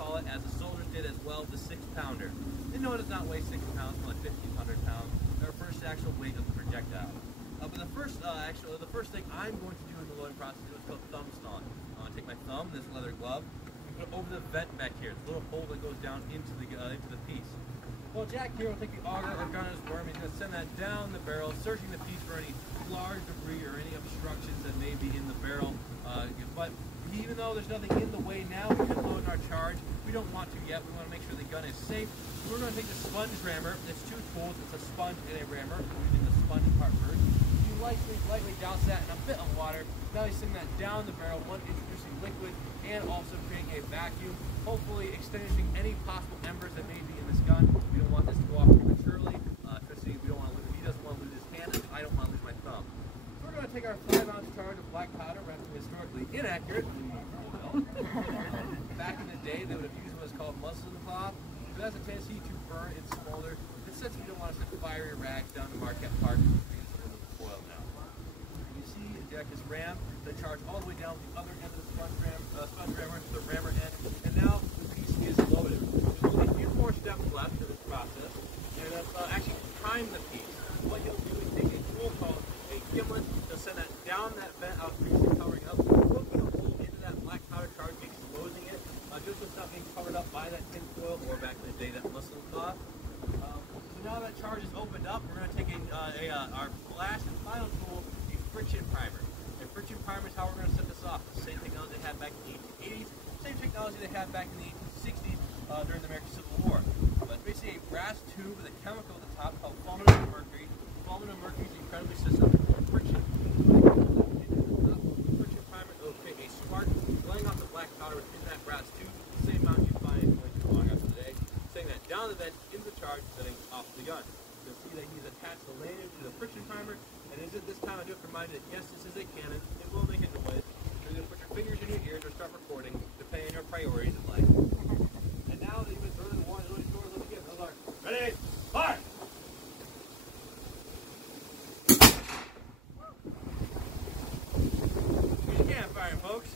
call it, as the soldiers did as well, the 6-pounder. And no, it does not weigh 6 pounds, more like 1,500 pounds. Our first actual weight of the projectile. But the first thing I'm going to do in the loading process is called thumb stalling. I'm going to take my thumb, this leather glove, and put it over the vent back here, the little hole that goes down into the piece. Well, Jack here will take the auger or gun on his worm. He's going to send that down the barrel, searching the piece for any large debris or any obstructions that may be in the barrel. But even though there's nothing in the way now, we could load in our charge. We don't want to yet. We want to make sure the gun is safe. So we're going to take the sponge rammer. It's 2 tools. It's a sponge and a rammer. We're using the sponge part first. You lightly douse that in a bit of water. Now you send that down the barrel, one introducing liquid and also creating a vacuum, hopefully extinguishing any possible embers that may be in this gun. We don't want this to go off prematurely. Especially we don't want to lose. He doesn't want to lose his hand, and I don't want to lose my thumb. So we're going to take our 5-ounce charge of black powder, historically inaccurate. Back in the day, they would have used what's called muslin cloth. It has a tendency to burn and smolder. In sense, we don't want to send fiery rags down to Marquette Park. Foil now. You see, Jack has rammed the charge all the way down the other end of the sponge rammer to the rammer end, and now the piece is loaded. There's only a few more steps left to this process, and that's actually prime the piece. What you'll do is take a tool called a gimlet to send that down that vent out previously covering up, poking a hole into that black powder charge, exposing it, just so it's not being covered up by that tin foil or back in the day that muslin cloth. So now that charge is opened up, we're going to take our last and final tool, a friction primer. A friction primer is how we're going to set this off. The same technology they had back in the 1880s, same technology they had back in the 1860s during the American Civil War. But it's basically a brass tube with a chemical at the top called fulminate of mercury. Fulminate of mercury is incredibly susceptible to friction. The friction primer will create a spark laying off the black powder within that brass tube, the same amount you find in 22 long after today. Setting that down the vent into the charge, setting off the gun. You'll see that he's attached the lanyard to the friction primer, and this time I do have to remind you that yes, this is a cannon. It will make a noise. You're going to put your fingers in your ears or start recording, depending on your priorities in life. And now that you've been through the one, the doors will begin. Those are ready, fire! You can fire, folks.